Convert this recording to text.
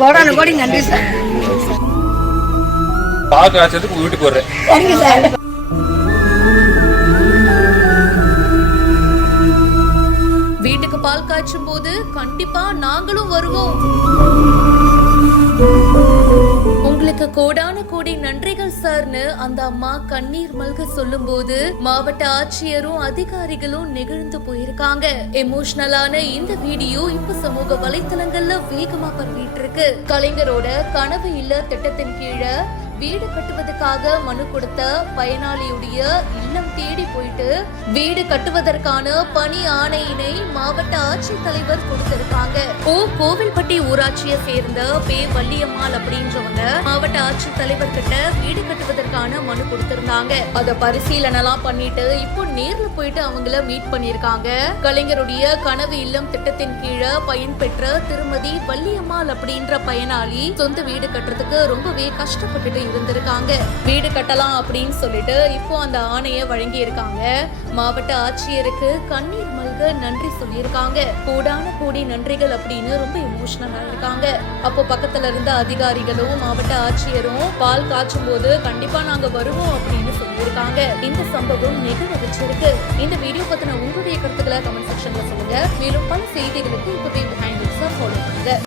கோடான கோடி நன்றி சார். பால் காய்ச்சதுக்கு வீட்டுக்கு வர்றேன். சரிங்க சார். வீட்டுக்கு பால் காய்ச்சும் போது கண்டிப்பா நாங்களும் வருவோம். உங்களுக்கு கோடான கோடி நன்றிகள் சார்னு அந்த அம்மா கண்ணீர் மல்க சொல்லும் போது மாவட்ட ஆட்சியரும் அதிகாரிகளும் நெகிழ்ந்து போயிருக்காங்க. எமோஷனலான இந்த வீடியோ இப்ப சமூக வலைத்தளங்கள்ல வேகமா பரவிட்டு இருக்கு. கலைஞரோட கனவு இல்ல திட்டத்தின் கீழே வீடு கட்டுவதற்காக மனு கொடுத்த பயனாளியுடைய இல்லம் தேடி போயிட்டு வீடு கட்டுவதற்கான பணி ஆணையினை மாவட்ட ஆட்சித்தலைவர் கொடுத்திருக்காங்க. கோவில்பட்டி ஊராட்சியை சேர்ந்த பே வள்ளியம்மாள் அப்படின்றவங்க மாவட்ட ஆட்சித்தலைவர் கிட்ட வீடு கட்டுவதற்கான மனு கொடுத்திருந்தாங்க. அத பரிசீலனைலாம் பண்ணிட்டு இப்போ நேர்ல போயிட்டு அவங்கள மீட் பண்ணிருக்காங்க. கலைஞருடைய கனவு இல்லம் திட்டத்தின் கீழே பயன்பெற்ற திருமதி வள்ளியம்மாள் அப்படின்ற பயனாளி சொந்த வீடு கட்டுறதுக்கு ரொம்பவே கஷ்டப்பட்டுட்டு இருந்திருக்காங்க. வீடு கட்டலாம் அப்படின்னு சொல்லிட்டு இப்போ அந்த ஆணையை வழங்கி இருக்காங்க. மாவட்ட ஆட்சியருக்கு கண்ணீர் மல்க நன்றி சொல்லியிருக்காங்க. கோடான கோடி நன்றிகள் அப்படின்னு ரொம்ப எமோஷனலா இருக்காங்க. அப்போ பக்கத்துல இருந்த அதிகாரிகளும் மாவட்ட ஆட்சியரும் பால் காய்ச்சும் போது கண்டிப்பா நாங்க வருவோம் அப்படின்னு சொல்லியிருக்காங்க. இந்த சம்பவம் நிகழ வச்சிருக்கு. இந்த வீடியோ பத்தின உங்களுடைய கருத்துக்களை கமெண்ட் செக்ஷன்ல சொல்லுங்க. மேலும் பல செய்திகளுக்கு இப்பவே இந்த ஹேண்டில்ஸை ஃபாலோ பண்ணுங்க.